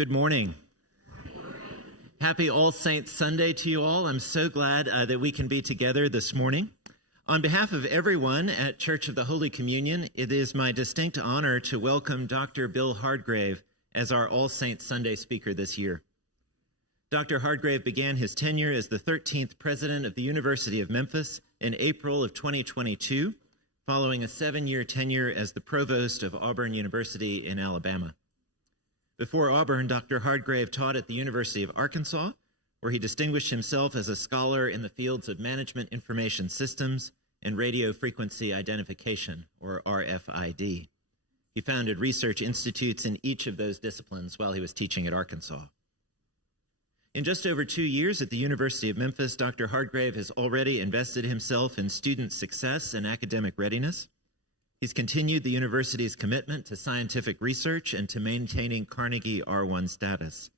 Good morning. Happy All Saints Sunday to you all. I'm so glad that we can be together this morning. On behalf of everyone at Church of the Holy Communion, it is my distinct honor to welcome Dr. Bill Hardgrave as our All Saints Sunday speaker this year. Dr. Hardgrave began his tenure as the 13th president of the University of Memphis in April of 2022, following a 7-year tenure as the provost of Auburn University in Alabama. Before Auburn, Dr. Hardgrave taught at the University of Arkansas, where he distinguished himself as a scholar in the fields of management information systems and radio frequency identification, or RFID. He founded research institutes in each of those disciplines while he was teaching at Arkansas. In just over 2 years at the University of Memphis, Dr. Hardgrave has already invested himself in student success and academic readiness. He's continued the university's commitment to scientific research and to maintaining Carnegie R1 status.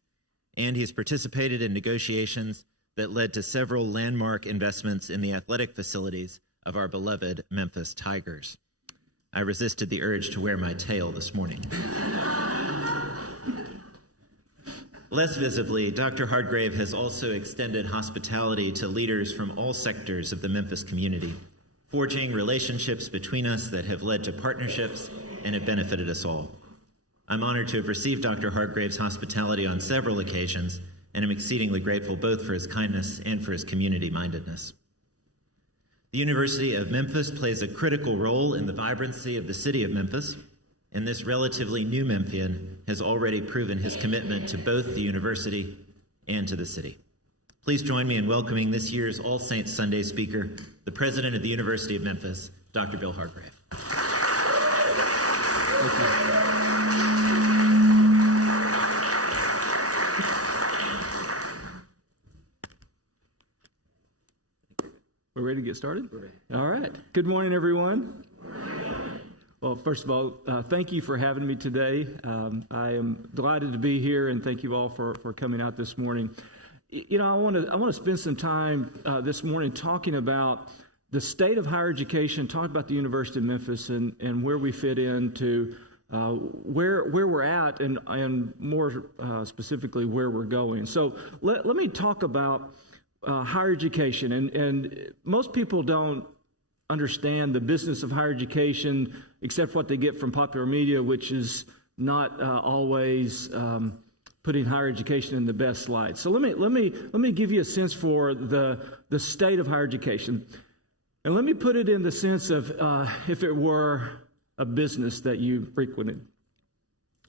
And he's participated in negotiations that led to several landmark investments in the athletic facilities of our beloved Memphis Tigers. I resisted the urge to wear my tail this morning. Less visibly, Dr. Hardgrave has also extended hospitality to leaders from all sectors of the Memphis community, forging relationships between us that have led to partnerships and have benefited us all. I'm honored to have received Dr. Hardgrave's hospitality on several occasions, and I'm exceedingly grateful both for his kindness and for his community-mindedness. The University of Memphis plays a critical role in the vibrancy of the city of Memphis, and this relatively new Memphian has already proven his commitment to both the university and to the city. Please join me in welcoming this year's All Saints Sunday speaker, the president of the University of Memphis, Dr. Bill Hardgrave. We're ready to get started? All right. Good morning, everyone. Well, first of all, thank you for having me today. I am delighted to be here, and thank you all for coming out this morning. You know, I want to spend some time this morning talking about the state of higher education, talk about the University of Memphis and where we fit into where we're at and more specifically where we're going. So let me talk about higher education. And most people don't understand the business of higher education except what they get from popular media, which is not always putting higher education in the best light. So let me give you a sense for the state of higher education, and let me put it in the sense of if it were a business that you frequented.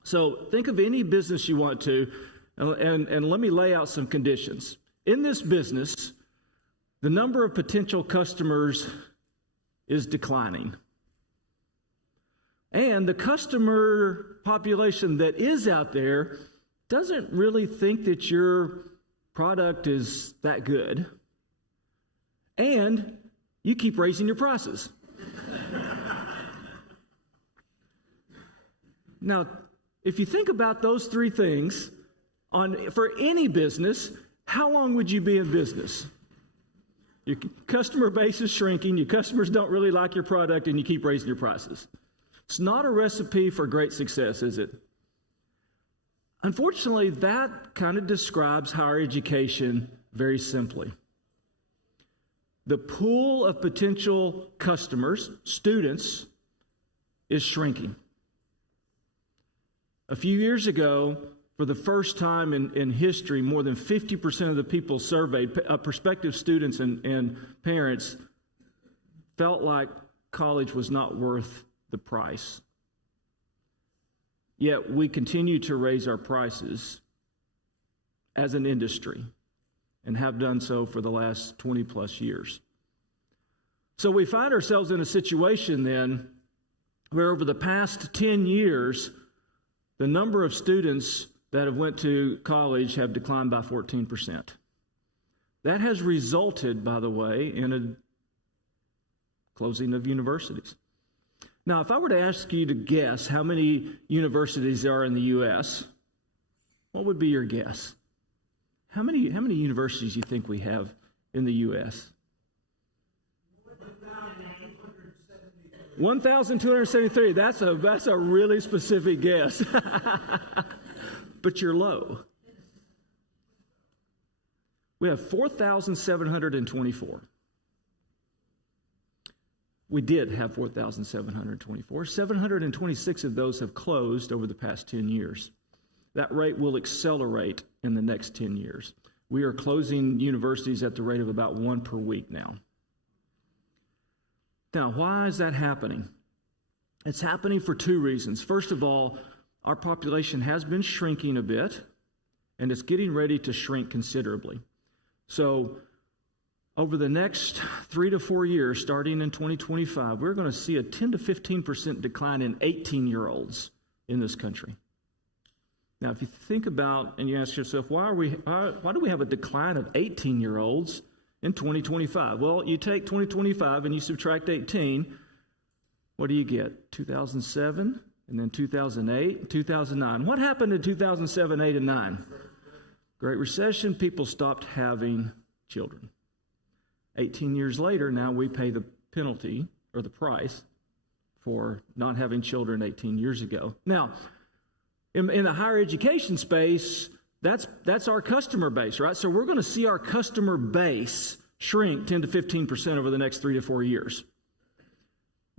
So think of any business you want to, and let me lay out some conditions. In this business, the number of potential customers is declining. And the customer population that is out there doesn't really think that your product is that good. And you keep raising your prices. Now, if you think about those three things, for any business, how long would you be in business? Your customer base is shrinking, your customers don't really like your product, and you keep raising your prices. It's not a recipe for great success, is it? Unfortunately, that kind of describes higher education very simply. The pool of potential customers, students, is shrinking. A few years ago, for the first time in history, more than 50% of the people surveyed, prospective students and parents, felt like college was not worth the price. Yet we continue to raise our prices as an industry and have done so for the last 20 plus years. So we find ourselves in a situation then where over the past 10 years, the number of students that have went to college have declined by 14%. That has resulted, by the way, in a closing of universities. Now, if I were to ask you to guess how many universities there are in the U.S., what would be your guess? How many universities do you think we have in the U.S.? 1,273. That's a really specific guess. but you're low. We have 4,724. We did have 4,724. 726 of those have closed over the past 10 years. That rate will accelerate in the next 10 years. We are closing universities at the rate of about one per week now. Now, why is that happening? It's happening for two reasons. First of all, our population has been shrinking a bit, and it's getting ready to shrink considerably. So, over the next 3 to 4 years, starting in 2025, we're going to see a 10 to 15% decline in 18-year-olds in this country. Now, if you think about and you ask yourself, why do we have a decline of 18-year-olds in 2025? Well, you take 2025 and you subtract 18, what do you get? 2007, and then 2008, and 2009. What happened in 2007, 8, and 9? Great Recession, people stopped having children. 18 years later, now we pay the penalty or the price for not having children 18 years ago. Now, in the higher education space, that's our customer base, right? So we're going to see our customer base shrink 10 to 15% over the next 3 to 4 years.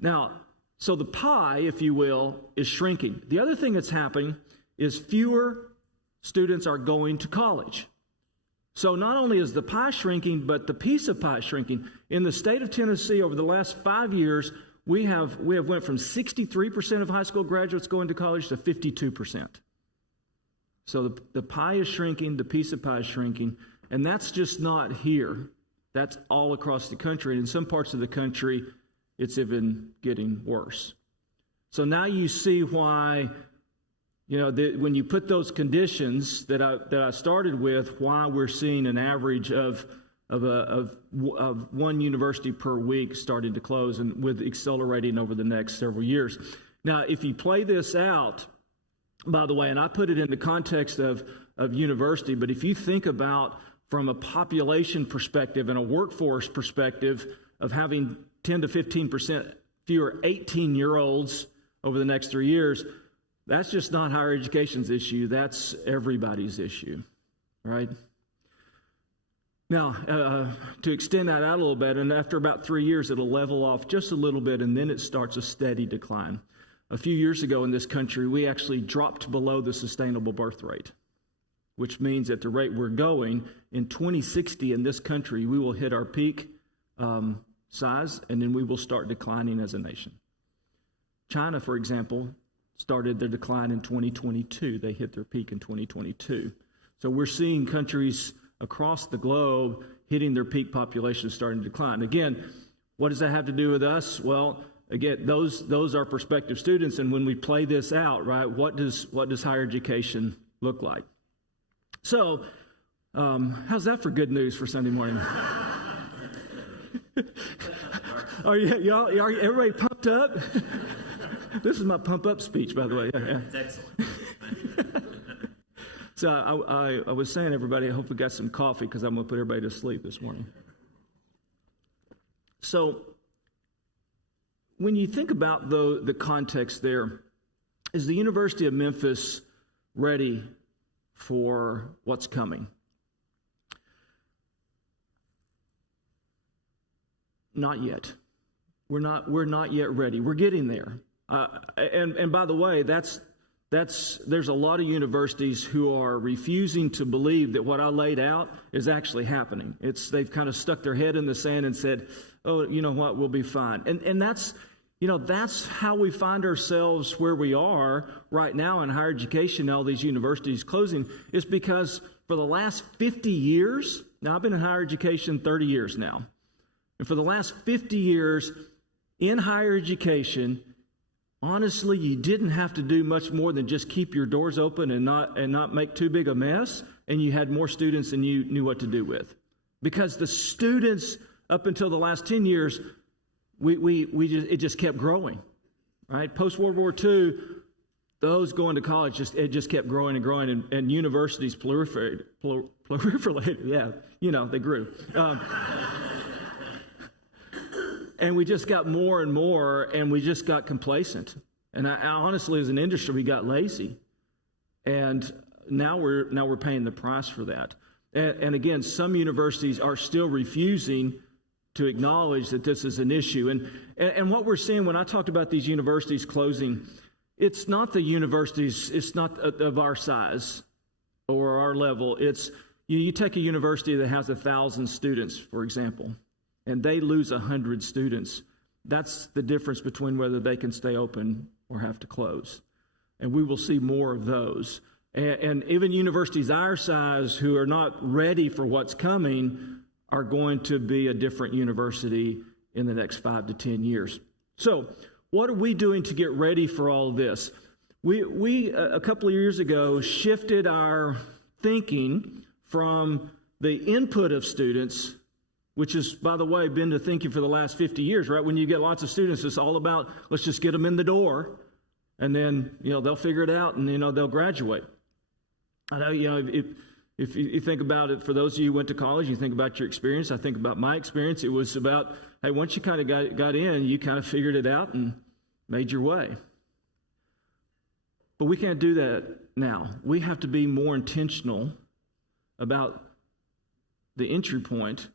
Now, so the pie, if you will, is shrinking. The other thing that's happening is fewer students are going to college. So not only is the pie shrinking, but the piece of pie is shrinking. In the state of Tennessee, over the last 5 years, we have went from 63% of high school graduates going to college to 52%. So the pie is shrinking, the piece of pie is shrinking, and that's just not here. That's all across the country. And in some parts of the country, it's even getting worse. So now you see why, when you put those conditions that I started with, why we're seeing an average of one university per week starting to close, and with accelerating over the next several years. Now, if you play this out, by the way, and I put it in the context of university, but if you think about from a population perspective and a workforce perspective of having 10 to 15% fewer 18-year-olds over the next 3 years, that's just not higher education's issue. That's everybody's issue, right? Now, to extend that out a little bit, and after about 3 years, it'll level off just a little bit, and then it starts a steady decline. A few years ago in this country, we actually dropped below the sustainable birth rate, which means at the rate we're going, in 2060 in this country, we will hit our peak size, and then we will start declining as a nation. China, for example, started their decline in 2022. They hit their peak in 2022. So we're seeing countries across the globe hitting their peak population starting to decline. Again, what does that have to do with us? Well, again, those are prospective students, and when we play this out, right, what does higher education look like? So, how's that for good news for Sunday morning? Are everybody pumped up? This is my pump up speech, by the way. That's excellent. So I was saying, everybody, I hope we got some coffee because I'm going to put everybody to sleep this morning. So when you think about the context there, is the University of Memphis ready for what's coming? Not yet. We're not yet ready. We're getting there. And by the way, there's a lot of universities who are refusing to believe that what I laid out is actually happening. They've kind of stuck their head in the sand and said, "Oh, you know what? We'll be fine." And that's how we find ourselves where we are right now in higher education. All these universities closing is because for the last 50 years. Now, I've been in higher education 30 years now, and for the last 50 years in higher education, honestly, you didn't have to do much more than just keep your doors open and not make too big a mess, and you had more students than you knew what to do with. Because the students, up until the last 10 years, it just kept growing, right? Post-World War II, those going to college, it just kept growing and growing, and universities proliferated. Yeah, they grew. And we just got more and more, and we just got complacent. And I honestly, as an industry, we got lazy. And now we're paying the price for that. And again, some universities are still refusing to acknowledge that this is an issue. And what we're seeing when I talked about these universities closing, it's not the universities, it's not of our size or our level. It's you take a university that has 1,000 students, for example, and they lose 100 students. That's the difference between whether they can stay open or have to close. And we will see more of those. And even universities our size who are not ready for what's coming are going to be a different university in the next 5 to 10 years. So what are we doing to get ready for all of this? We a couple of years ago shifted our thinking from the input of students, which has, by the way, been the thinking for the last 50 years, right? When you get lots of students, it's all about, let's just get them in the door, and then, they'll figure it out, and, they'll graduate. I know, if you think about it, for those of you who went to college, you think about your experience. I think about my experience. It was about, hey, once you kind of got in, you kind of figured it out and made your way. But we can't do that now. We have to be more intentional about the entry point.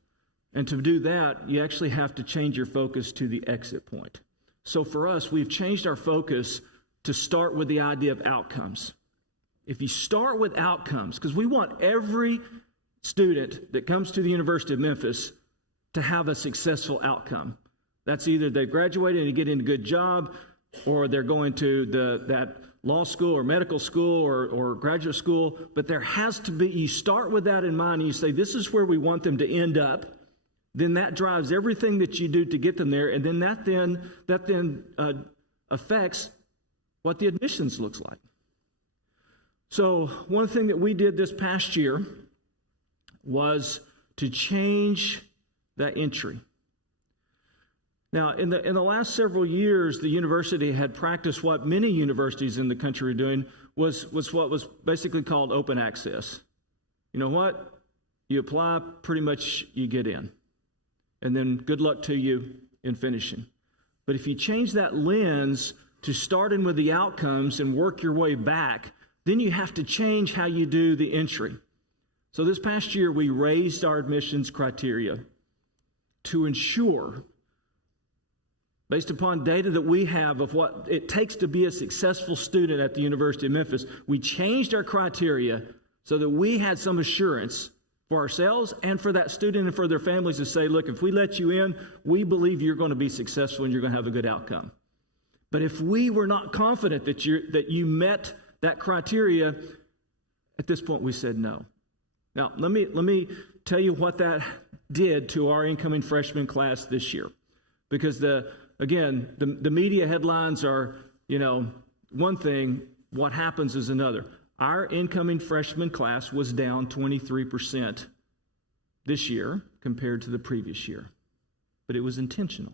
And to do that, you actually have to change your focus to the exit point. So for us, we've changed our focus to start with the idea of outcomes. If you start with outcomes, because we want every student that comes to the University of Memphis to have a successful outcome. That's either they graduated and get in a good job, or they're going to that law school or medical school or graduate school. But there has to be, you start with that in mind and you say, this is where we want them to end up. Then that drives everything that you do to get them there. And then that then affects what the admissions looks like. So one thing that we did this past year was to change that entry. Now, in the last several years, the university had practiced what many universities in the country are doing, was what was basically called open access. You know what? You apply, pretty much you get in. And then good luck to you in finishing. But if you change that lens to starting with the outcomes and work your way back, then you have to change how you do the entry. So this past year, we raised our admissions criteria to ensure, based upon data that we have of what it takes to be a successful student at the University of Memphis, we changed our criteria so that we had some assurance for ourselves and for that student and for their families to say, look, if we let you in, we believe you're going to be successful and you're going to have a good outcome. But if we were not confident that you met that criteria, at this point we said no. Now, let me tell you what that did to our incoming freshman class this year. Because the media headlines are, one thing, what happens is another. Our incoming freshman class was down 23% this year compared to the previous year. But it was intentional.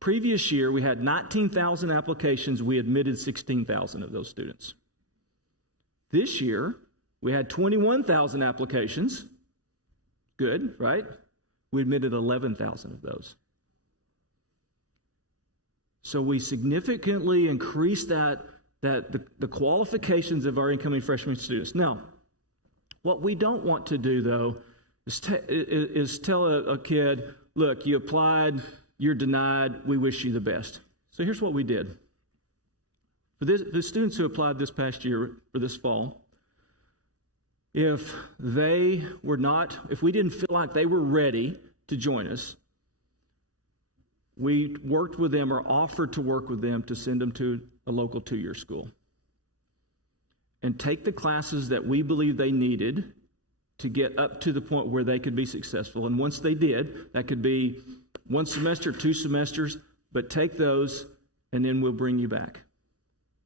Previous year, we had 19,000 applications. We admitted 16,000 of those students. This year, we had 21,000 applications. Good, right? We admitted 11,000 of those. So we significantly increased the qualifications of our incoming freshman students. Now, what we don't want to do, though, is tell a kid, look, you applied, you're denied, we wish you the best. So here's what we did. For the students who applied this past year, or this fall, if we didn't feel like they were ready to join us, we worked with them or offered to work with them to send them to a local 2-year school and take the classes that we believe they needed to get up to the point where they could be successful. And once they did, that could be 1 semester, 2 semesters, but take those and then we'll bring you back.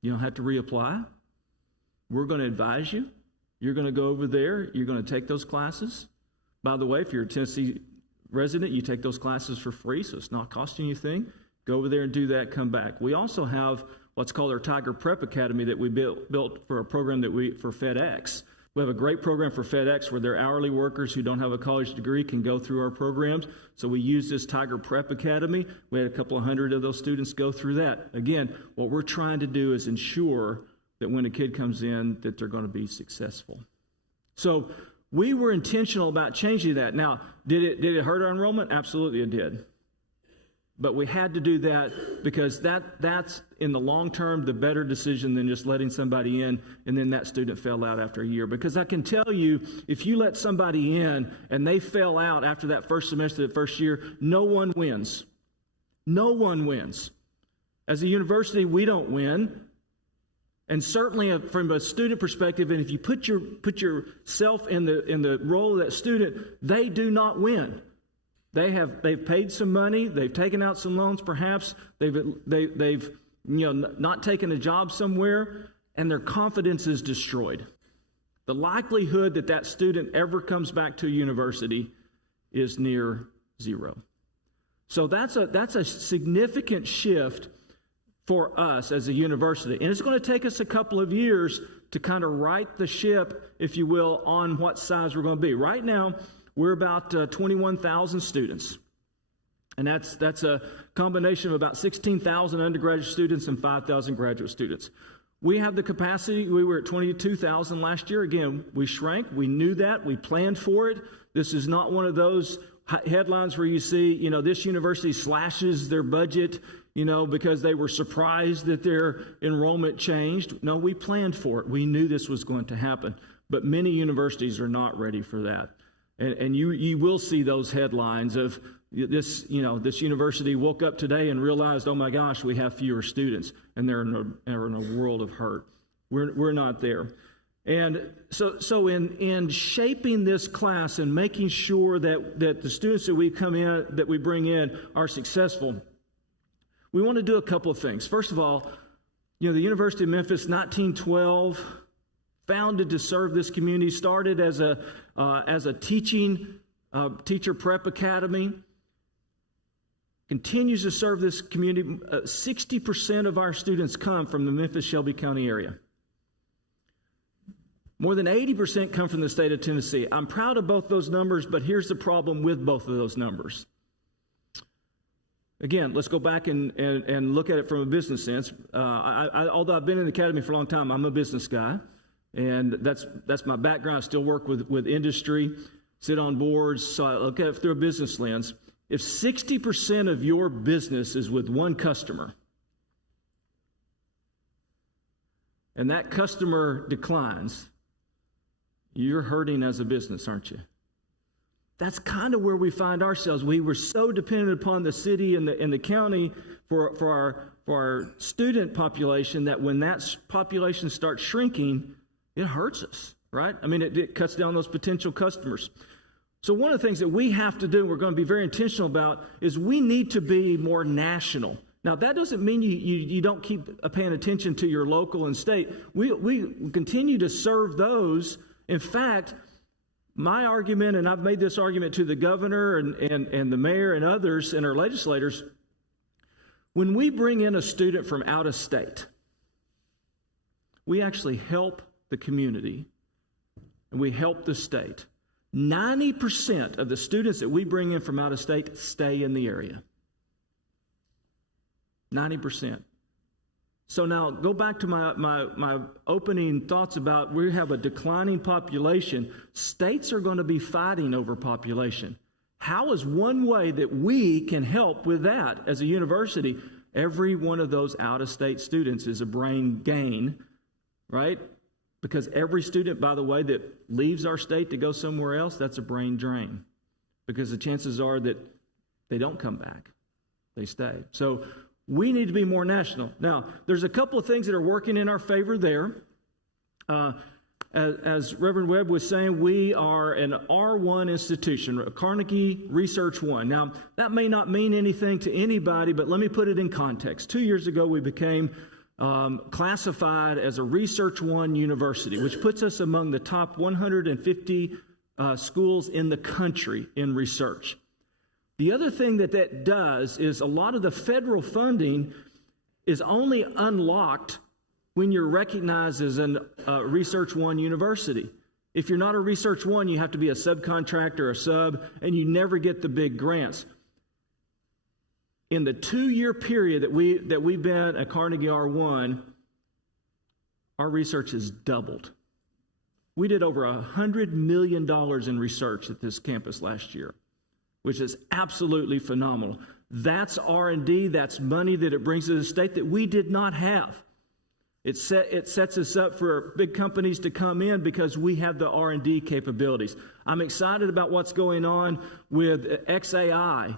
You don't have to reapply. We're going to advise you. You're going to go over there. You're going to take those classes. By the way, if you're a Tennessee resident, you take those classes for free, so it's not costing you anything. Go over there and do that, come back. We also have what's called our Tiger Prep Academy that we built for a program for FedEx. We have a great program for FedEx where their hourly workers who don't have a college degree can go through our programs. So we use this Tiger Prep Academy. We had a couple of hundred of those students go through that. Again, what we're trying to do is ensure that when a kid comes in, that they're going to be successful. So we were intentional about changing that. Now, did it hurt our enrollment? Absolutely it did. But we had to do that because that's, in the long term, the better decision than just letting somebody in and then that student fell out after a year. Because I can tell you, if you let somebody in and they fell out after that first semester, that first year, no one wins. No one wins. As a university, we don't win. And certainly from a student perspective, and if you put yourself in the role of that student, they do not win. They've paid some money, they've taken out some loans perhaps, they've not taken a job somewhere, and their confidence is destroyed. The likelihood that that student ever comes back to a university is near zero. So that's a significant shift for us as a university. And it's going to take us a couple of years to kind of right the ship, if you will, on what size we're going to be. Right now, we're about 21,000 students. And that's a combination of about 16,000 undergraduate students and 5,000 graduate students. We have the capacity. We were at 22,000 last year. Again, we shrank. We knew that. We planned for it. This is not one of those headlines where you see, this university slashes their budget, because they were surprised that their enrollment changed. No, we planned for it. We knew this was going to happen. But many universities are not ready for that. And you will see those headlines of this university woke up today and realized, oh my gosh, we have fewer students, and they're in a world of hurt. We're not there. And so in shaping this class and making sure that the students that we bring in are successful, we want to do a couple of things. First of all, the University of Memphis, 1912, founded to serve this community, started as a teacher prep academy, continues to serve this community. 60% of our students come from the Memphis-Shelby County area. More than 80% come from the state of Tennessee. I'm proud of both those numbers, but here's the problem with both of those numbers. Again, let's go back and look at it from a business sense. Although I've been in the academy for a long time, I'm a business guy, and that's my background. I still work with industry, sit on boards, so I look at it through a business lens. If 60% of your business is with one customer, and that customer declines, you're hurting as a business, aren't you? That's kind of where we find ourselves. We were so dependent upon the city and the county for our student population that when that population starts shrinking, it hurts us, right? I mean, it cuts down those potential customers. So one of the things that we have to do, we're going to be very intentional about, is we need to be more national. Now, that doesn't mean you don't keep paying attention to your local and state. We continue to serve those. In fact, my argument, and I've made this argument to the governor and the mayor and others and our legislators, when we bring in a student from out of state, we actually help the community and we help the state. 90% of the students that we bring in from out of state stay in the area. 90%. So now go back to my opening thoughts about we have a declining population. States are going to be fighting over population. How is one way that we can help with that as a university? Every one of those out-of-state students is a brain gain, right? Because every student, by the way, that leaves our state to go somewhere else, that's a brain drain. Because the chances are that they don't come back. They stay. So we need to be more national. Now, there's a couple of things that are working in our favor there. As Reverend Webb was saying, we are an R1 institution, a Carnegie Research 1. Now, that may not mean anything to anybody, but let me put it in context. 2 years ago, we became classified as a Research 1 university, which puts us among the top 150 schools in the country in research. The other thing that does is a lot of the federal funding is only unlocked when you're recognized as a Research 1 university. If you're not a Research 1, you have to be a subcontractor, a sub, and you never get the big grants. In the 2-year period that we've been at Carnegie R1, our research has doubled. We did over $100 million in research at this campus last year, which is absolutely phenomenal. That's R&D, that's money that it brings to the state that we did not have. It sets us up for big companies to come in because we have the R&D capabilities. I'm excited about what's going on with XAI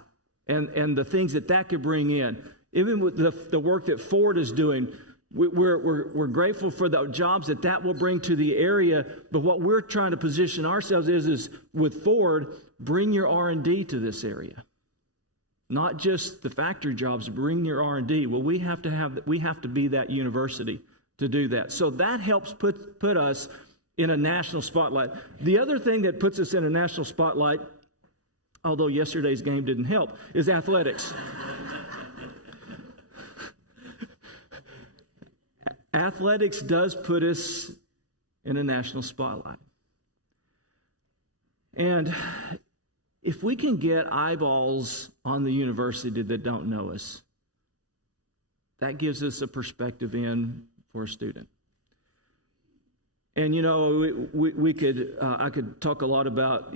and the things that could bring in. Even with the work that Ford is doing, we're grateful for the jobs that will bring to the area. But what we're trying to position ourselves is with Ford, bring your R&D to this area. Not just the factory jobs, bring your R&D. Well, we have to be that university to do that. So that helps put us in a national spotlight. The other thing that puts us in a national spotlight, although yesterday's game didn't help, is athletics. Athletics does put us in a national spotlight. And if we can get eyeballs on the university that don't know us, that gives us a perspective in for a student. And, I could talk a lot about,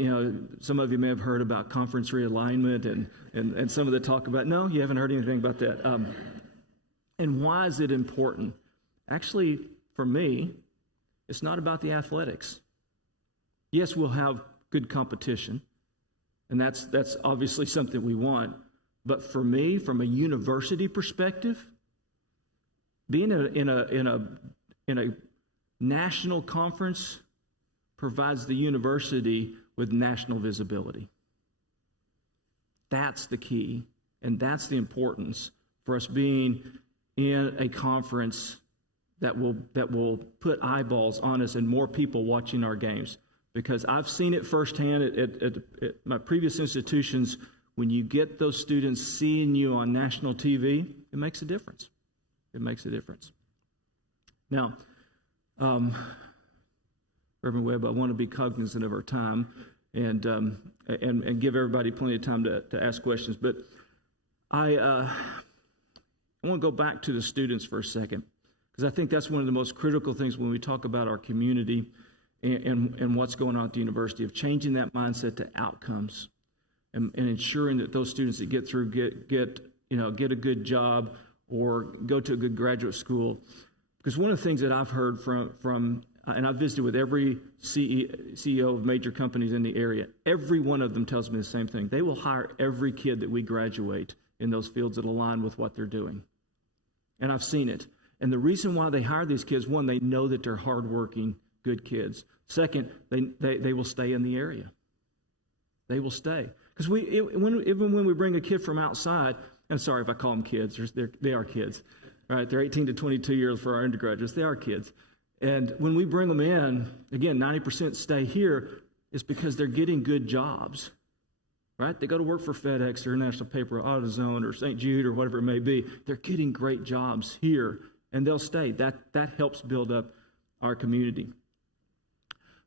some of you may have heard about conference realignment and some of the talk about, no, you haven't heard anything about that. And why is it important? Actually, for me, it's not about the athletics. Yes, we'll have good competition, and that's obviously something we want. But for me, from a university perspective, being in a national conference provides the university with national visibility. That's the key, and that's the importance for us being in a conference that will put eyeballs on us and more people watching our games. Because I've seen it firsthand at my previous institutions. When you get those students seeing you on national TV, it makes a difference. It makes a difference. Now, Reverend Webb, I want to be cognizant of our time and give everybody plenty of time to ask questions. But I want to go back to the students for a second, because I think that's one of the most critical things when we talk about our community and what's going on at the university, of changing that mindset to outcomes and ensuring that those students that get through get a good job or go to a good graduate school. Because one of the things that I've heard from and I've visited with every CEO of major companies in the area, every one of them tells me the same thing. They will hire every kid that we graduate in those fields that align with what they're doing. And I've seen it. And the reason why they hire these kids, one, they know that they're hardworking, good kids. Second, they will stay in the area. They will stay. Because even when we bring a kid from outside, and sorry if I call them kids, they are kids, right? They're 18 to 22 years for our undergraduates. They are kids. And when we bring them in, again, 90% stay here, is because they're getting good jobs, right? They go to work for FedEx or International Paper or AutoZone or St. Jude or whatever it may be. They're getting great jobs here, and they'll stay. That helps build up our community.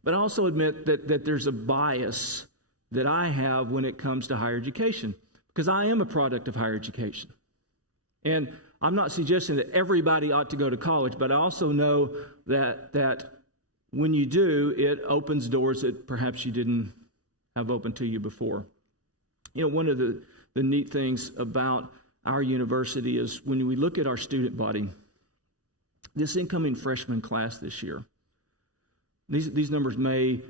But I also admit that there's a bias that I have when it comes to higher education, because I am a product of higher education. And I'm not suggesting that everybody ought to go to college, but I also know that when you do, it opens doors that perhaps you didn't have open to you before. One of the neat things about our university is when we look at our student body, this incoming freshman class this year, these numbers may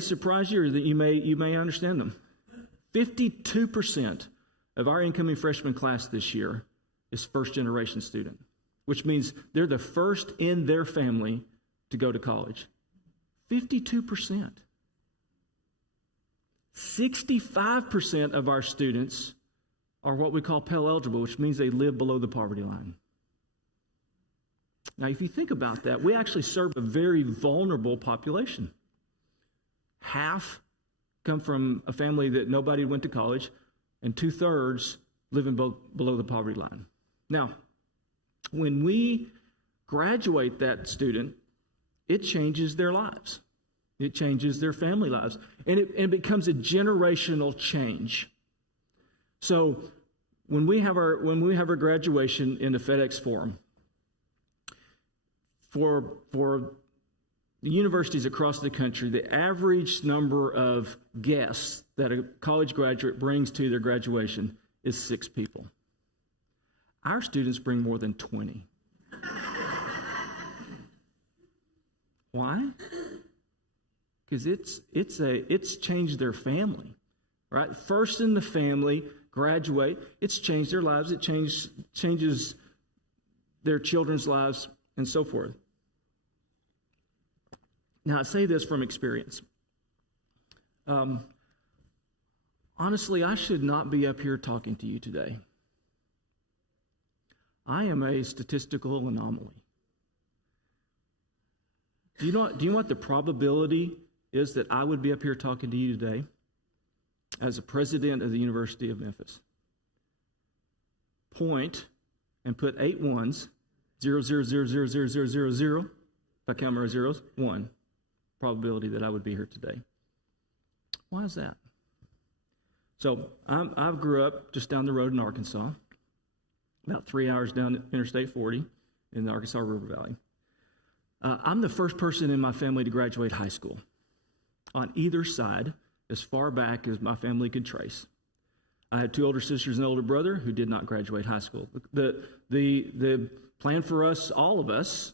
surprise you, or that you may understand them. 52% of our incoming freshman class this year is first-generation student, which means they're the first in their family to go to college. 52%. 65% of our students are what we call Pell eligible, which means they live below the poverty line. Now, if you think about that, we actually serve a very vulnerable population. Half come from a family that nobody went to college, and 2/3 live below the poverty line. Now, when we graduate that student, it changes their lives. It changes their family lives. And it becomes a generational change. So when we have our graduation in the FedEx Forum, for the universities across the country, the average number of guests that a college graduate brings to their graduation is 6 people. Our students bring more than 20. Why? Because it's changed their family, right? First in the family, graduate. It's changed their lives. It changes their children's lives, and so forth. Now, I say this from experience. Honestly, I should not be up here talking to you today. I am a statistical anomaly. Do you know what the probability is that I would be up here talking to you today as a president of the University of Memphis? Point and put 8 ones, 0, 0, 0, 0, 0, 0, 0, 0. If I count my zeros, 1 probability that I would be here today. Why is that? So I grew up just down the road in Arkansas, about 3 hours down Interstate 40 in the Arkansas River Valley. I'm the first person in my family to graduate high school on either side, as far back as my family could trace. I had 2 older sisters and an older brother who did not graduate high school. The plan for us, all of us,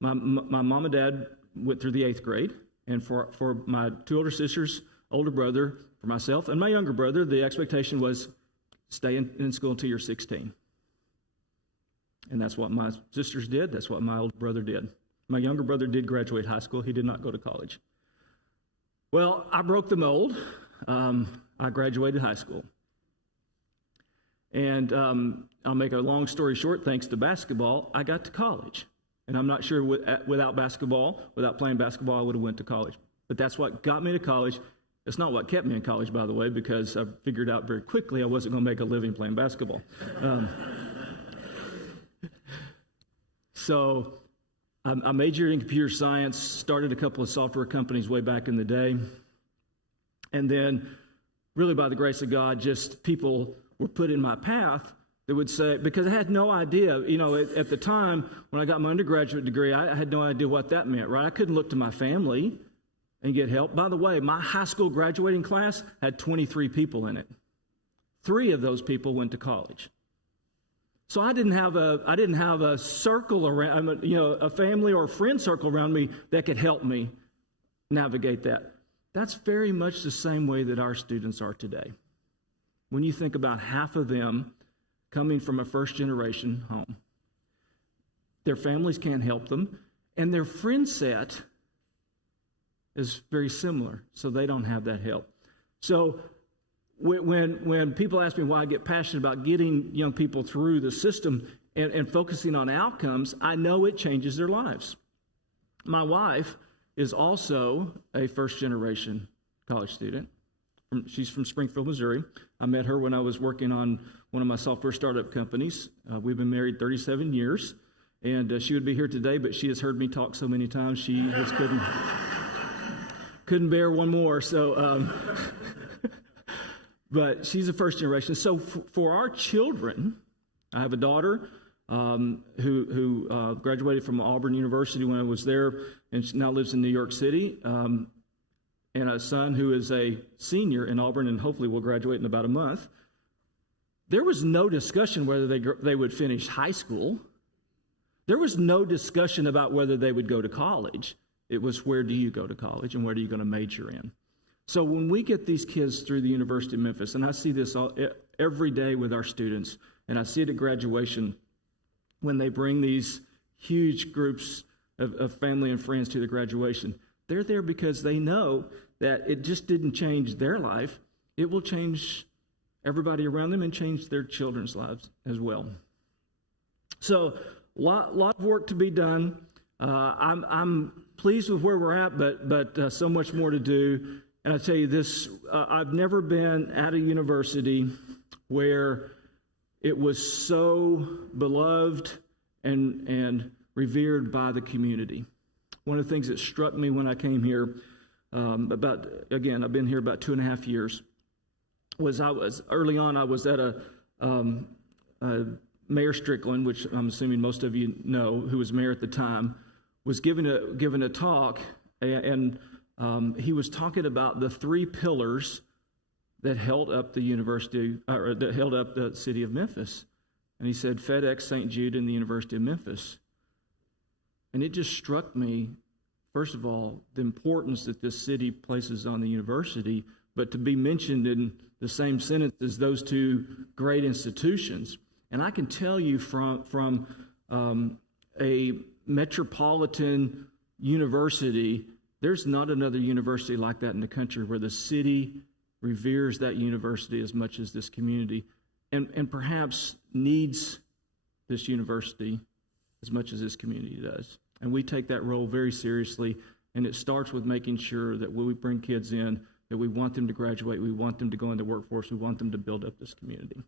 my mom and dad went through the 8th grade, and for my 2 older sisters, older brother, for myself, and my younger brother, the expectation was stay in school until you're 16. And that's what my sisters did. That's what my older brother did. My younger brother did graduate high school. He did not go to college. Well, I broke the mold. I graduated high school. And I'll make a long story short, thanks to basketball, I got to college. And I'm not sure without playing basketball, I would have went to college. But that's what got me to college. It's not what kept me in college, by the way, because I figured out very quickly I wasn't going to make a living playing basketball. So I majored in computer science, started a couple of software companies way back in the day. And then, really by the grace of God, just people were put in my path that would say, because I had no idea, at the time when I got my undergraduate degree, I had no idea what that meant, right? I couldn't look to my family and get help. By the way, my high school graduating class had 23 people in it. 3 of those people went to college. So I didn't have a circle around, a family or a friend circle around me that could help me navigate that. That's very much the same way that our students are today. When you think about half of them coming from a first-generation home, their families can't help them, and their friend set is very similar, so they don't have that help. So when people ask me why I get passionate about getting young people through the system and focusing on outcomes, I know it changes their lives. My wife is also a first-generation college student. She's from Springfield, Missouri. I met her when I was working on one of my software startup companies. We've been married 37 years, and she would be here today, but she has heard me talk so many times she just couldn't bear one more. So, but she's a first generation. So for our children, I have a daughter who graduated from Auburn University when I was there, and she now lives in New York City. And a son who is a senior in Auburn and hopefully will graduate in about a month. There was no discussion whether they would finish high school. There was no discussion about whether they would go to college. It was, where do you go to college and what are you going to major in? So when we get these kids through the University of Memphis, and I see this every day with our students, and I see it at graduation when they bring these huge groups of family and friends to the graduation. They're there because they know that it just didn't change their life. It will change everybody around them and change their children's lives as well. So, lot of work to be done. I'm pleased with where we're at, but so much more to do. And I tell you this: I've never been at a university where it was so beloved and revered by the community. One of the things that struck me when I came here, I've been here about 2.5 years, was early on I was at a Mayor Strickland, which I'm assuming most of you know, who was mayor at the time, was giving a talk, and he was talking about the three pillars that held up the university, or that held up the city of Memphis. And he said FedEx, St. Jude, and the University of Memphis. And it just struck me, first of all, the importance that this city places on the university, but to be mentioned in the same sentence as those two great institutions. And I can tell you from a metropolitan university, there's not another university like that in the country where the city reveres that university as much as this community, and perhaps needs this university as much as this community does. And we take that role very seriously, and it starts with making sure that when we bring kids in, that we want them to graduate, we want them to go into the workforce, we want them to build up this community.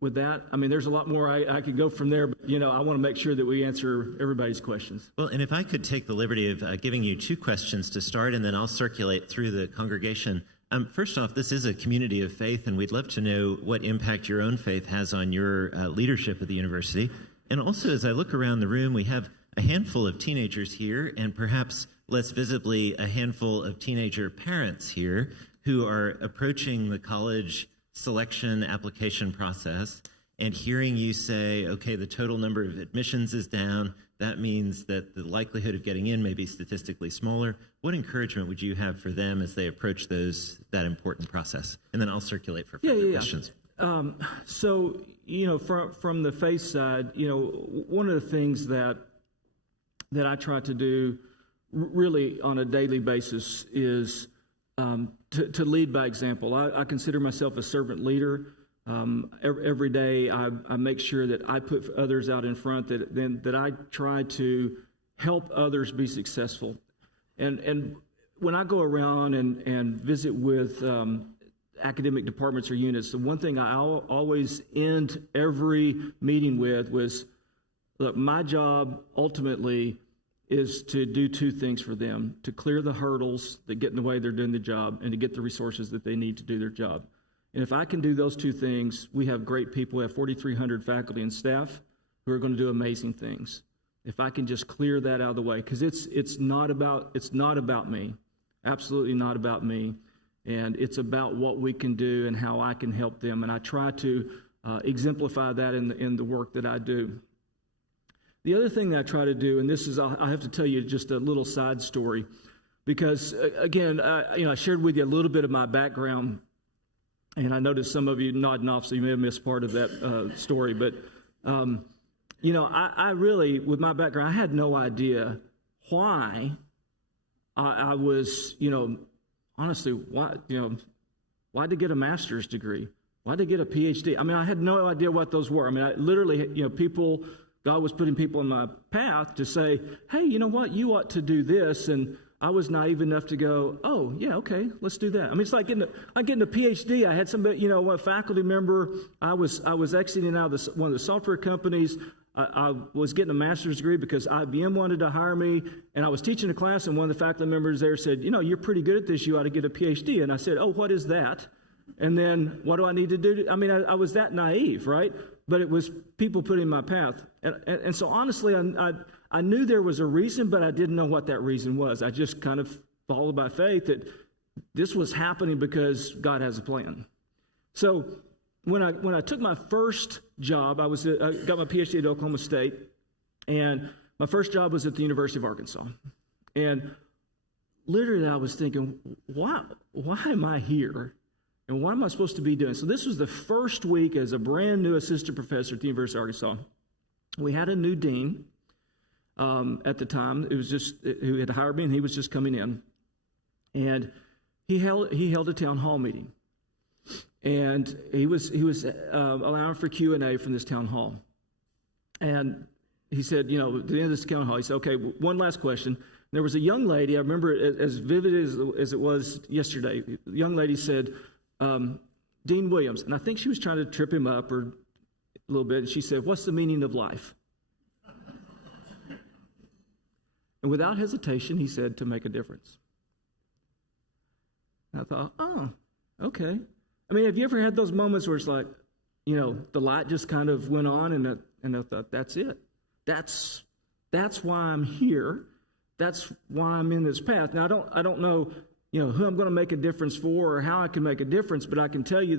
With that, I mean, there's a lot more I could go from there, but, I want to make sure that we answer everybody's questions. Well, and if I could take the liberty of giving you two questions to start, and then I'll circulate through the congregation. First off, this is a community of faith, and we'd love to know what impact your own faith has on your leadership at the university. And also, as I look around the room, we have a handful of teenagers here, and perhaps less visibly, a handful of teenager parents here who are approaching the college selection application process and hearing you say, okay, the total number of admissions is down. That means that the likelihood of getting in may be statistically smaller. What encouragement would you have for them as they approach that important process? And then I'll circulate for further questions. So, from the faith side, one of the things that I try to do really on a daily basis is to lead by example. I consider myself a servant leader. Every day I make sure that I put others out in front, that I try to help others be successful. And when I go around and visit with academic departments or units, the one thing I always end every meeting with was, look, my job ultimately is to do two things for them: to clear the hurdles that get in the way they're doing the job, and to get the resources that they need to do their job. And if I can do those two things, we have great people. We have 4,300 faculty and staff who are going to do amazing things. If I can just clear that out of the way, because it's not about me, absolutely not about me, and it's about what we can do and how I can help them. And I try to exemplify that in the work that I do. The other thing that I try to do, and this is, I have to tell you just a little side story, because again, I shared with you a little bit of my background, and I noticed some of you nodding off, so you may have missed part of that story. But I really, with my background, I had no idea why I was, honestly, why to get a master's degree, why to get a PhD. I mean, I had no idea what those were. I mean, I literally, God was putting people in my path to say, hey, you know what, you ought to do this. And I was naive enough to go, oh, yeah, okay, let's do that. I mean, it's like getting a PhD. I had somebody, a faculty member. I was exiting out of one of the software companies. I was getting a master's degree because IBM wanted to hire me. And I was teaching a class, and one of the faculty members there said, you're pretty good at this. You ought to get a PhD. And I said, oh, what is that? And then what do I need to do? I mean, I was that naive, right? But it was people putting in my path. And so honestly, I knew there was a reason, but I didn't know what that reason was. I just kind of followed by faith that this was happening because God has a plan. So when I took my first job, I got my PhD at Oklahoma State, and my first job was at the University of Arkansas. And literally I was thinking, why am I here? And what am I supposed to be doing? So this was the first week as a brand new assistant professor at the University of Arkansas. We had a new dean at the time. It was just who had hired me, and he was just coming in. And he held a town hall meeting, and he was allowing for Q&A from this town hall. And he said, at the end of this town hall, he said, okay, one last question. There was a young lady, I remember it as vivid as it was yesterday. The young lady said, Dean Williams, and I think she was trying to trip him up or a little bit, and she said, what's the meaning of life? And without hesitation, he said, to make a difference. And I thought, oh, okay. I mean, have you ever had those moments where it's like, the light just kind of went on, and I thought, that's it. That's That's why I'm here. That's why I'm in this path. Now, I don't know, who I'm going to make a difference for or how I can make a difference, but I can tell you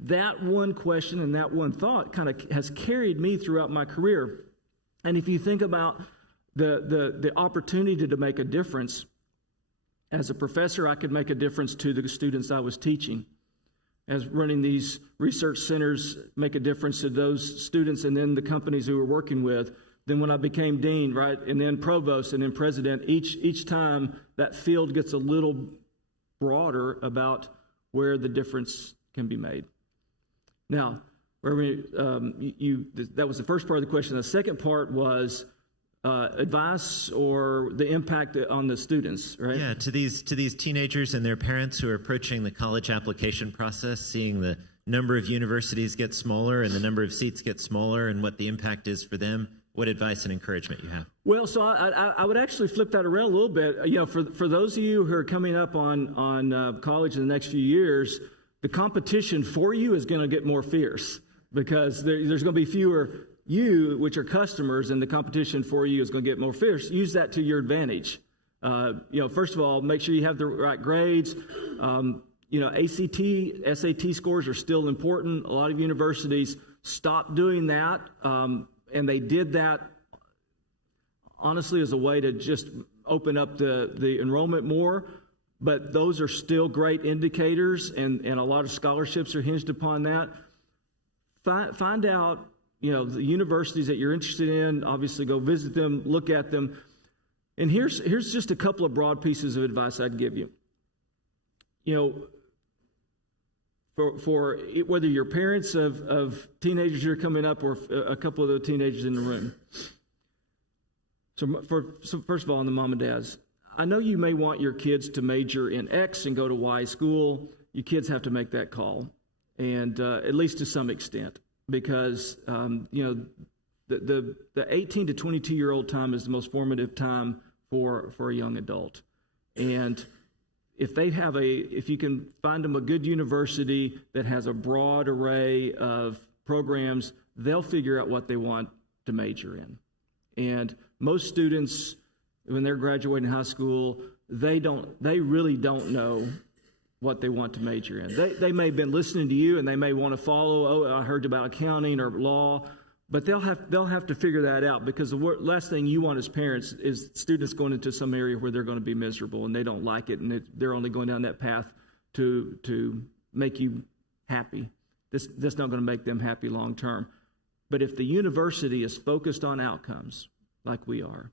that one question and that one thought kind of has carried me throughout my career. And if you think about the opportunity to make a difference, as a professor, I could make a difference to the students I was teaching. As running these research centers, make a difference to those students and then the companies we were working with. Then when I became dean, right, and then provost and then president, each time that field gets a little broader about where the difference can be made. Now, that was the first part of the question. The second part was advice or the impact on the students, right? Yeah, to these teenagers and their parents who are approaching the college application process, seeing the number of universities get smaller and the number of seats get smaller and what the impact is for them. What advice and encouragement you have? Well, so I would actually flip that around a little bit. For those of you who are coming up on college in the next few years, the competition for you is going to get more fierce because there's going to be fewer you, which are customers, and the competition for you is going to get more fierce. Use that to your advantage. First of all, make sure you have the right grades. ACT, SAT scores are still important. A lot of universities stopped doing that. And they did that, honestly, as a way to just open up the enrollment more. But those are still great indicators, and a lot of scholarships are hinged upon that. Find out, the universities that you're interested in. Obviously, go visit them, look at them. And here's just a couple of broad pieces of advice I'd give you. For whether you're parents of teenagers who are coming up or a couple of the teenagers in the room. So first of all, on the mom and dads, I know you may want your kids to major in X and go to Y school. You kids have to make that call, and at least to some extent, because the 18 to 22-year-old time is the most formative time for a young adult, and if you can find them a good university that has a broad array of programs, they'll figure out what they want to major in. And most students, when they're graduating high school, they really don't know what they want to major in. They may have been listening to you and they may want to follow, I heard about accounting or law, but they'll have to figure that out, because the last thing you want as parents is students going into some area where they're going to be miserable and they don't like it, and they're only going down that path to make you happy. That's not going to make them happy long term. But if the university is focused on outcomes, like we are,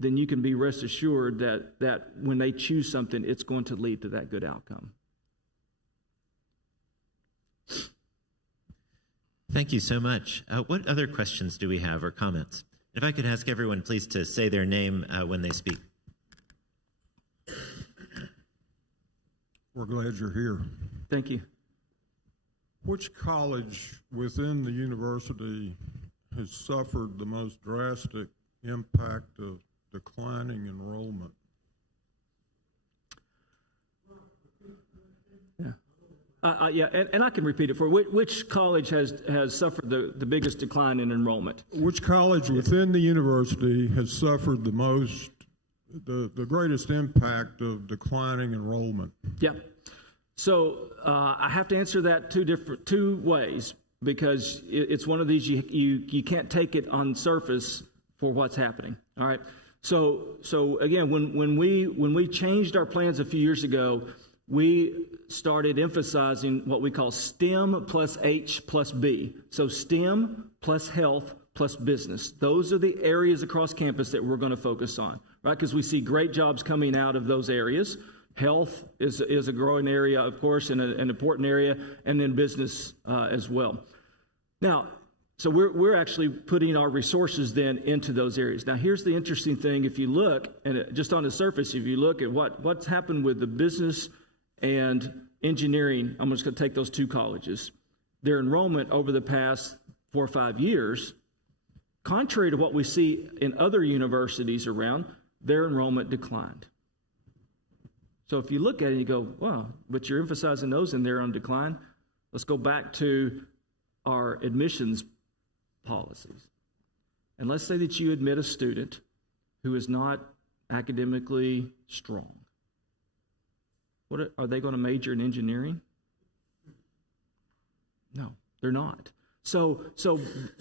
then you can be rest assured that when they choose something, it's going to lead to that good outcome. Thank you so much. What other questions do we have or comments? If I could ask everyone, please, to say their name when they speak. We're glad you're here. Thank you. Which college within the university has suffered the most drastic impact of declining enrollment? And I can repeat it for you. Which college has suffered the biggest decline in enrollment? Which college within the university has suffered the greatest impact of declining enrollment? Yeah. So I have to answer that two ways, because it's one of these you can't take it on surface for what's happening. All right. So again, when we changed our plans a few years ago, we started emphasizing what we call STEM plus H plus B. So STEM plus health plus business. Those are the areas across campus that we're going to focus on, right? Because we see great jobs coming out of those areas. Health is a growing area, of course, and an important area, and then business as well. Now, so we're actually putting our resources then into those areas. Now, here's the interesting thing. If you look, and just on the surface, if you look at what's happened with the business and engineering, I'm just going to take those two colleges. Their enrollment over the past 4 or 5 years, contrary to what we see in other universities around, their enrollment declined. So if you look at it, you go, wow, but you're emphasizing those and they're on decline. Let's go back to our admissions policies. And let's say that you admit a student who is not academically strong. Are they going to major in engineering? No, they're not. So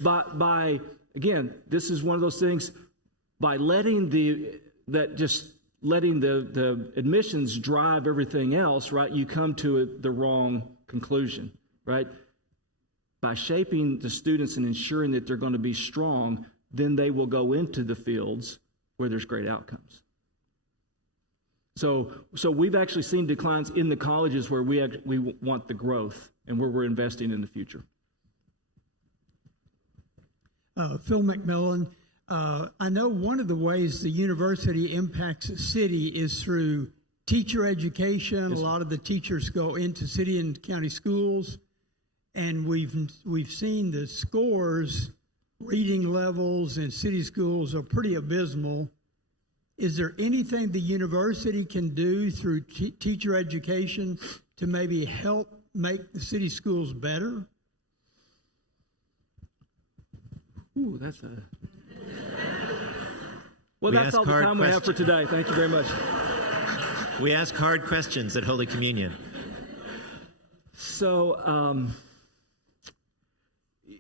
by again, this is one of those things. By letting the admissions drive everything else, right? You come to the wrong conclusion, right? By shaping the students and ensuring that they're going to be strong, then they will go into the fields where there's great outcomes. So we've actually seen declines in the colleges where we want the growth and where we're investing in the future. Phil McMillan. I know one of the ways the university impacts the city is through teacher education. Yes, a lot of the teachers go into city and county schools, and we've seen the scores, reading levels in city schools are pretty abysmal. Is there anything the university can do through teacher education to maybe help make the city schools better? Ooh, that's a... Well, that's all the time we have for today. Thank you very much. We ask hard questions at Holy Communion. So,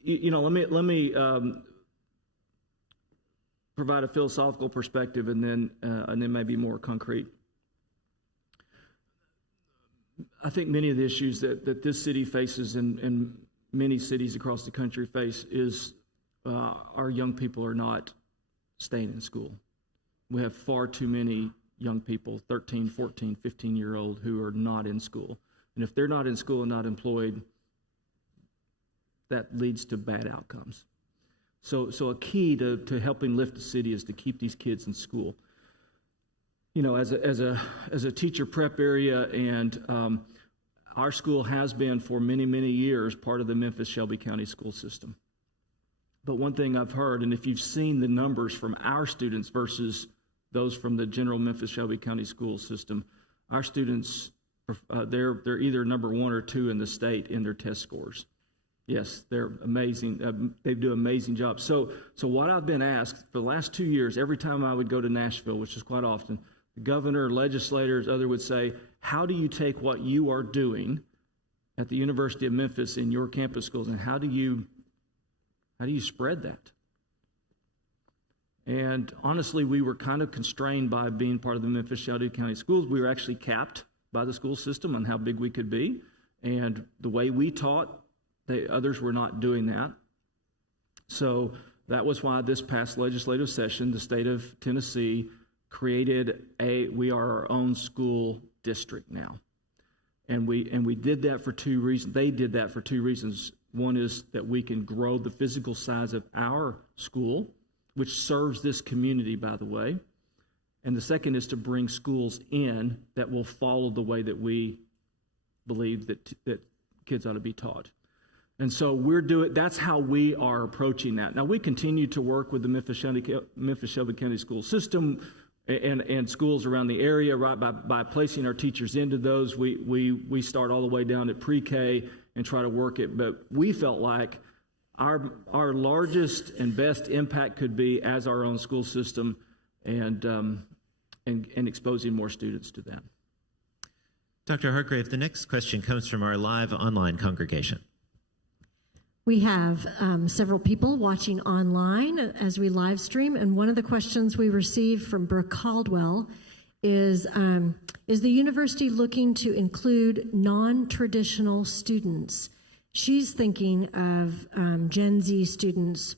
let me provide a philosophical perspective, and then maybe more concrete. I think many of the issues that this city faces and many cities across the country face is our young people are not staying in school. We have far too many young people, 13, 14, 15-year-old, who are not in school. And if they're not in school and not employed, that leads to bad outcomes. So a key to helping lift the city is to keep these kids in school. You know, as a teacher prep area, and our school has been for many, many years part of the Memphis-Shelby County school system. But one thing I've heard, and if you've seen the numbers from our students versus those from the general Memphis-Shelby County school system, our students, they're either number 1 or 2 in the state in their test scores. Yes, they're amazing. They do an amazing job. So what I've been asked for the last 2 years, every time I would go to Nashville, which is quite often, the governor, legislators, others would say, how do you take what you are doing at the University of Memphis in your campus schools, and how do you spread that? And honestly, we were kind of constrained by being part of the Memphis-Shelby County schools. We were actually capped by the school system on how big we could be. And the way we taught, others were not doing that. So that was why this past legislative session, the state of Tennessee created we are our own school district now. And we did that for 2 reasons. They did that for 2 reasons. One is that we can grow the physical size of our school, which serves this community, by the way. And the second is to bring schools in that will follow the way that we believe that kids ought to be taught. And so that's how we are approaching that. Now, we continue to work with the Memphis-Shelby County school system and schools around the area, right? By placing our teachers into those. We start all the way down at pre-K and try to work it. But we felt like our largest and best impact could be as our own school system and exposing more students to that. Dr. Hargrave, the next question comes from our live online congregation. We have several people watching online as we live stream, and one of the questions we received from Brooke Caldwell is the university looking to include non-traditional students? She's thinking of Gen Z students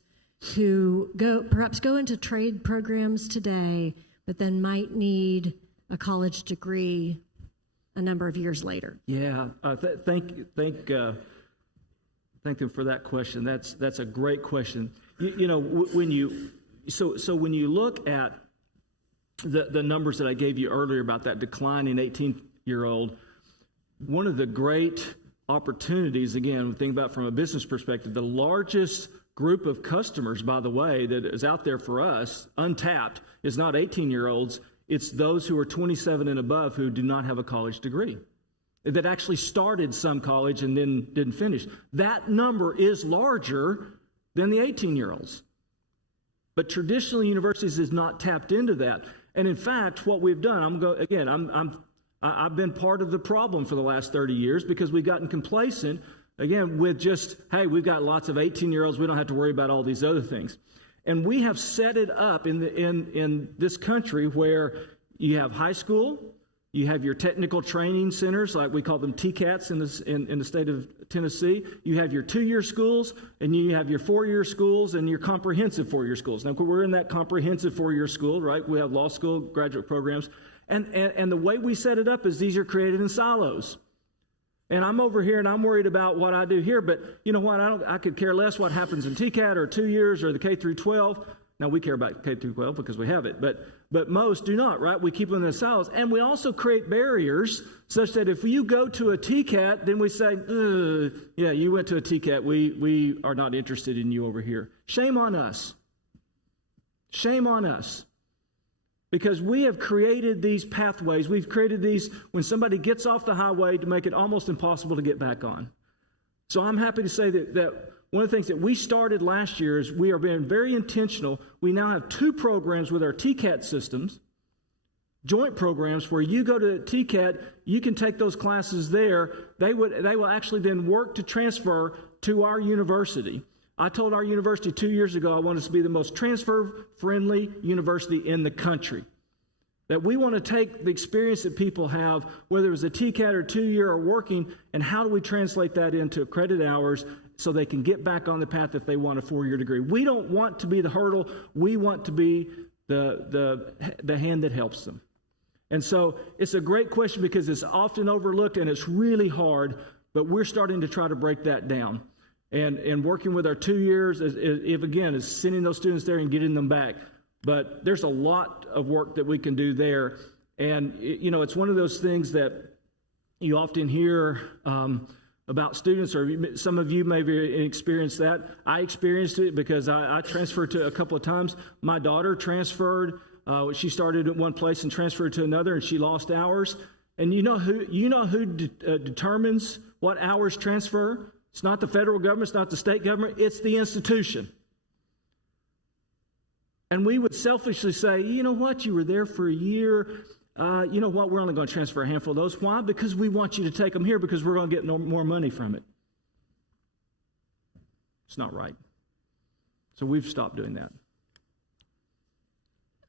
who perhaps go into trade programs today, but then might need a college degree a number of years later. Yeah, thank them for that question. That's a great question. When you look at the numbers that I gave you earlier about that declining 18-year-old, one of the great opportunities, again, think about from a business perspective, the largest group of customers, by the way, that is out there for us, untapped, is not 18-year-olds. It's those who are 27 and above who do not have a college degree, that actually started some college and then didn't finish. That number is larger than the 18-year-olds. But traditional universities is not tapped into that. And in fact, what we've done, I've been part of the problem for the last 30 years because we've gotten complacent, again, with just, hey, we've got lots of 18-year-olds, we don't have to worry about all these other things. And we have set it up in this country where you have high school, you have your technical training centers, like we call them TCATs in the state of Tennessee. You have your 2-year schools, and you have your 4-year schools, and your comprehensive 4-year schools. Now, we're in that comprehensive 4-year school, right? We have law school, graduate programs. And the way we set it up is these are created in silos. And I'm over here, and I'm worried about what I do here. But you know what? I could care less what happens in TCAT or 2 years or the K through 12. Now, we care about K through 12 because we have it. But most do not, right? We keep them in the silos. And we also create barriers such that if you go to a TCAT, then we say, yeah, you went to a TCAT. We are not interested in you over here. Shame on us. Shame on us. Because we have created these pathways. We've created these when somebody gets off the highway to make it almost impossible to get back on. So I'm happy to say that one of the things that we started last year is we are being very intentional. We now have 2 programs with our TCAT systems, joint programs where you go to TCAT, you can take those classes there. They will actually then work to transfer to our university. I told our university 2 years ago I want us to be the most transfer-friendly university in the country. That we want to take the experience that people have, whether it was a TCAT or 2-year or working, and how do we translate that into credit hours so they can get back on the path if they want a 4-year degree. We don't want to be the hurdle. We want to be the hand that helps them. And so it's a great question because it's often overlooked and it's really hard, but we're starting to try to break that down. And working with our 2 years, is sending those students there and getting them back. But there's a lot of work that we can do there. And, it's one of those things that you often hear about students, or some of you may have experienced that. I experienced it because I transferred to a couple of times. My daughter transferred. She started at one place and transferred to another, and she lost hours. And you know who determines what hours transfer? It's not the federal government, it's not the state government, it's the institution. And we would selfishly say, you know what, you were there for a year, you know what, we're only going to transfer a handful of those. Why? Because we want you to take them here because we're going to get more money from it. It's not right. So we've stopped doing that.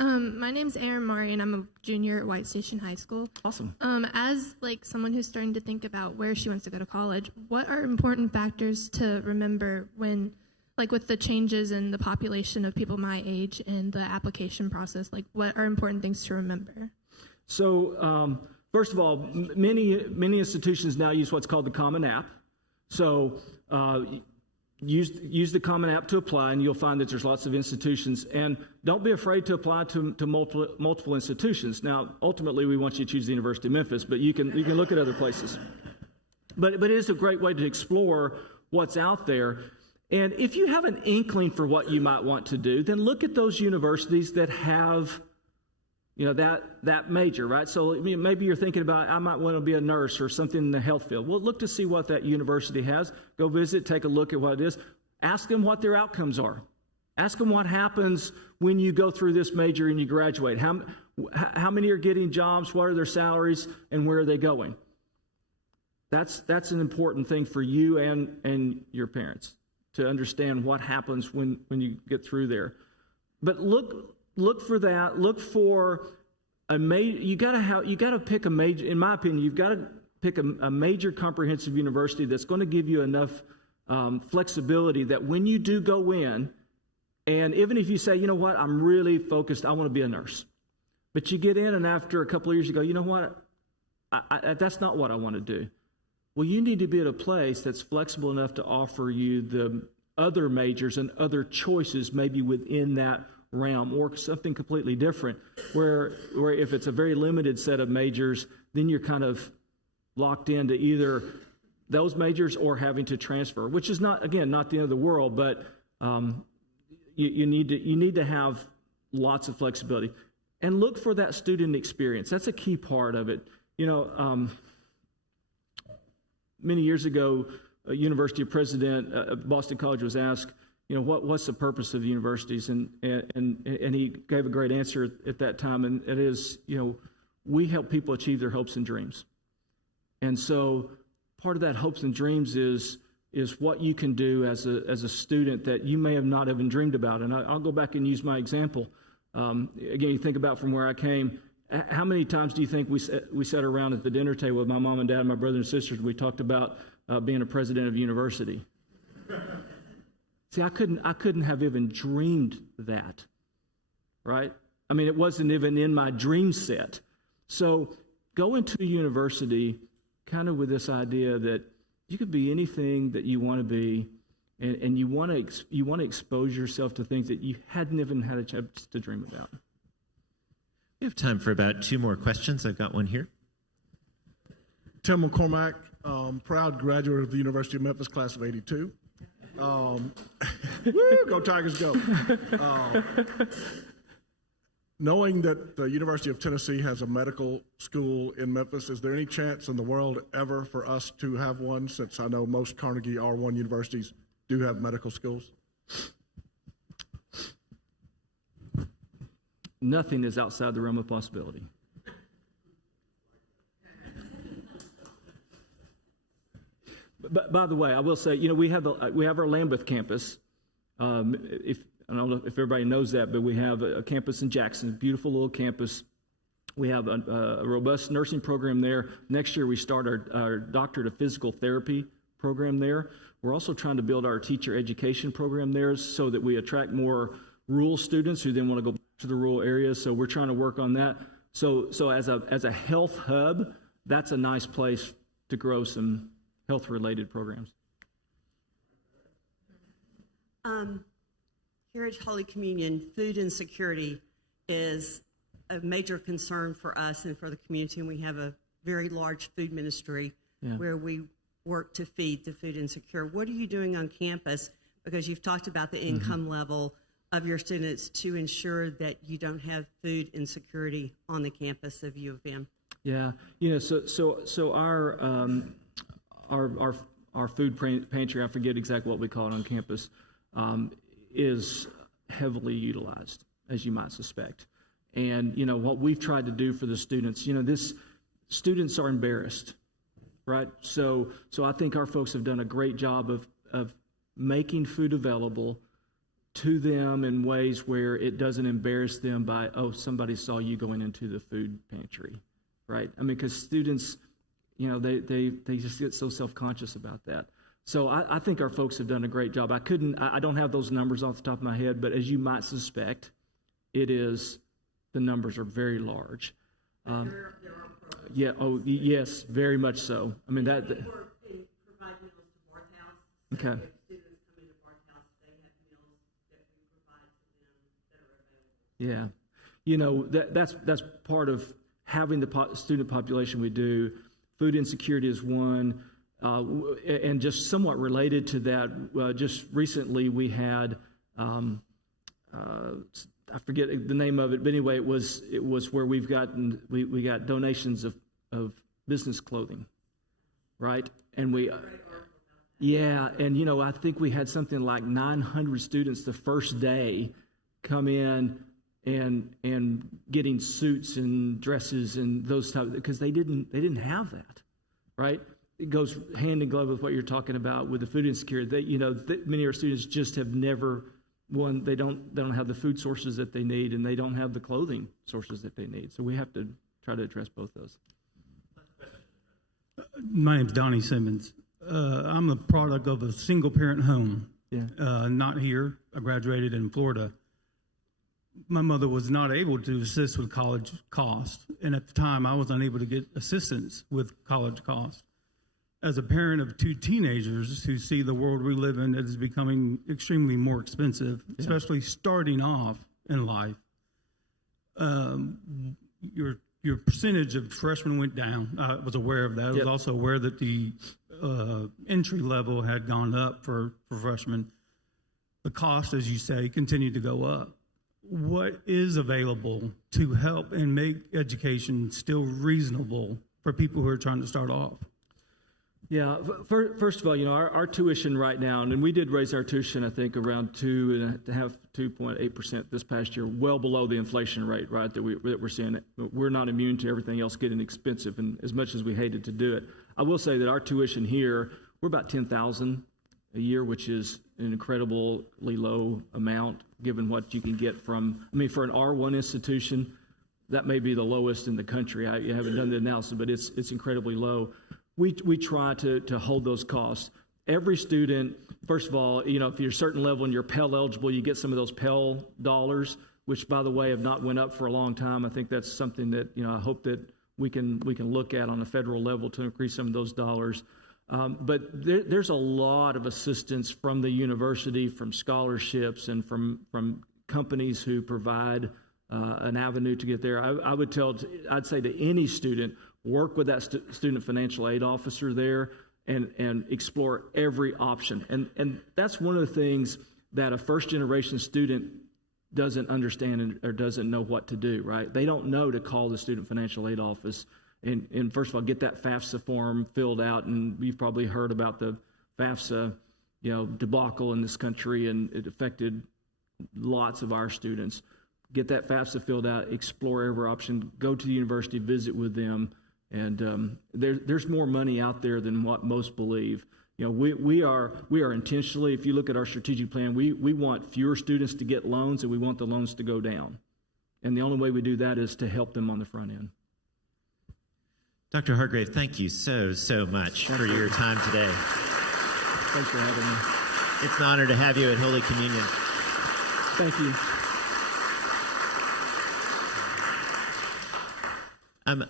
My name's Erin Mari, and I'm a junior at White Station High School. Awesome. As someone who's starting to think about where she wants to go to college, what are important factors to remember when, with the changes in the population of people my age and the application process? What are important things to remember? So, first of all, many institutions now use what's called the Common App. So, use the Common App to apply, and you'll find that there's lots of institutions. And don't be afraid to apply to multiple institutions. Now, ultimately, we want you to choose the University of Memphis, but you can look at other places. But it is a great way to explore what's out there. And if you have an inkling for what you might want to do, then look at those universities that have that major, right? So maybe you're thinking about, I might want to be a nurse or something in the health field. Well, look to see what that university has. Go visit, take a look at what it is. Ask them what their outcomes are. Ask them what happens when you go through this major and you graduate. How many are getting jobs? What are their salaries? And where are they going? That's an important thing for you and your parents to understand what happens when you get through there. But look for that. Look for a major. You got to pick a major. In my opinion, you've got to pick a major comprehensive university that's going to give you enough flexibility that when you do go in, and even if you say, you know what, I'm really focused, I want to be a nurse, but you get in, and after a couple of years, you go, you know what, that's not what I want to do. Well, you need to be at a place that's flexible enough to offer you the other majors and other choices, maybe within that realm, or something completely different, where if it's a very limited set of majors, then you're kind of locked into either those majors or having to transfer, which is not the end of the world, but you need to have lots of flexibility. And look for that student experience. That's a key part of it. Many years ago, a university president at Boston College was asked, what's the purpose of the universities? And he gave a great answer at that time, and it is, we help people achieve their hopes and dreams. And so part of that hopes and dreams is what you can do as a student that you may have not even dreamed about. And I'll go back and use my example. Again, you think about from where I came. How many times do you think we sat around at the dinner table with my mom and dad, my brothers and sisters, and we talked about being a president of a university? See, I couldn't have even dreamed that, right? I mean, it wasn't even in my dream set. So go into a university kind of with this idea that you could be anything that you want to be, and you want to expose yourself to things that you hadn't even had a chance to dream about. We have time for about 2 more questions. I've got one here. Tim McCormack, proud graduate of the University of Memphis, class of '82. Woo, go Tigers, go. Knowing that the University of Tennessee has a medical school in Memphis, is there any chance in the world ever for us to have one, since I know most Carnegie R1 universities do have medical schools? Nothing is outside the realm of possibility. But by the way, I will say, we have our Lambeth campus. I don't know if everybody knows that, but we have a campus in Jackson, a beautiful little campus. We have a robust nursing program there. Next year, we start our doctorate of physical therapy program there. We're also trying to build our teacher education program there so that we attract more rural students who then want to go to the rural areas. So we're trying to work on that. So as a health hub, that's a nice place to grow some health-related programs. Here at Holy Communion, food insecurity is a major concern for us and for the community, and we have a very large food ministry where we work to feed the food insecure. What are you doing on campus? Because you've talked about the income level of your students to ensure that you don't have food insecurity on the campus of U of M. Yeah, so our food pantry, I forget exactly what we call it on campus, is heavily utilized, as you might suspect. And what we've tried to do for the students, students are embarrassed, right? So I think our folks have done a great job of making food available to them in ways where it doesn't embarrass them by, somebody saw you going into the food pantry, right? I mean, because students, they just get so self-conscious about that. So I think our folks have done a great job. I don't have those numbers off the top of my head, but as you might suspect, the numbers are very large. Yes, very much so. I mean, that. We work and provide meals to Barth House. Okay. If students come into Barth House, they have meals that we provide to them that are available. Yeah. That's part of having the student population we do. Food insecurity is one. And just somewhat related to that, just recently we had, I forget the name of it, but anyway, it was where we got donations of business clothing, right? And I think we had something like 900 students the first day come in and getting suits and dresses and those types, because they didn't have that, right? It goes hand in glove with what you're talking about with the food insecurity. Many of our students just have never. One, they don't have the food sources that they need, and they don't have the clothing sources that they need. So we have to try to address both those. My name's Donnie Simmons. I'm the product of a single-parent home. Yeah. Not here. I graduated in Florida. My mother was not able to assist with college costs, and at the time, I was unable to get assistance with college costs. As a parent of 2 teenagers who see the world we live in that is becoming extremely more expensive, especially starting off in life, your percentage of freshmen went down. I was aware of that. I was also aware that the entry level had gone up for freshmen. The cost, as you say, continued to go up. What is available to help and make education still reasonable for people who are trying to start off? Yeah, first of all, our tuition right now, and we did raise our tuition, I think, around 2.8% this past year, well below the inflation rate, right, that we're seeing. We're not immune to everything else getting expensive, and as much as we hated to do it. I will say that our tuition here, we're about $10,000 a year, which is an incredibly low amount, given what you can get for an R1 institution, that may be the lowest in the country. I haven't done the analysis, but it's incredibly low. We try to hold those costs. Every student, first of all, if you're a certain level and you're Pell eligible, you get some of those Pell dollars, which, by the way, have not went up for a long time. I think that's something that I hope that we can look at on a federal level to increase some of those dollars. But there's a lot of assistance from the university, from scholarships, and from companies who provide an avenue to get there. I'd say to any student, work with that student financial aid officer there and explore every option. And that's one of the things that a first-generation student doesn't understand or doesn't know what to do, right? They don't know to call the student financial aid office and first of all, get that FAFSA form filled out. And you've probably heard about the FAFSA, debacle in this country, and it affected lots of our students. Get that FAFSA filled out, explore every option, go to the university, visit with them. And there's more money out there than what most believe. We are intentionally, if you look at our strategic plan, we want fewer students to get loans, and we want the loans to go down. And the only way we do that is to help them on the front end. Dr. Hargrave, thank you so much for your time today. Thanks for having me. It's an honor to have you at Holy Communion. Thank you.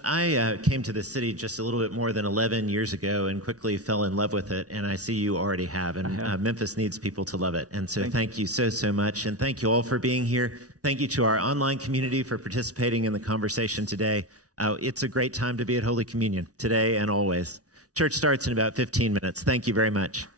I came to this city just a little bit more than 11 years ago and quickly fell in love with it, and I see you already have, and Memphis needs people to love it. And so thank you so much, and thank you all for being here. Thank you to our online community for participating in the conversation today. It's a great time to be at Holy Communion today and always. Church starts in about 15 minutes. Thank you very much.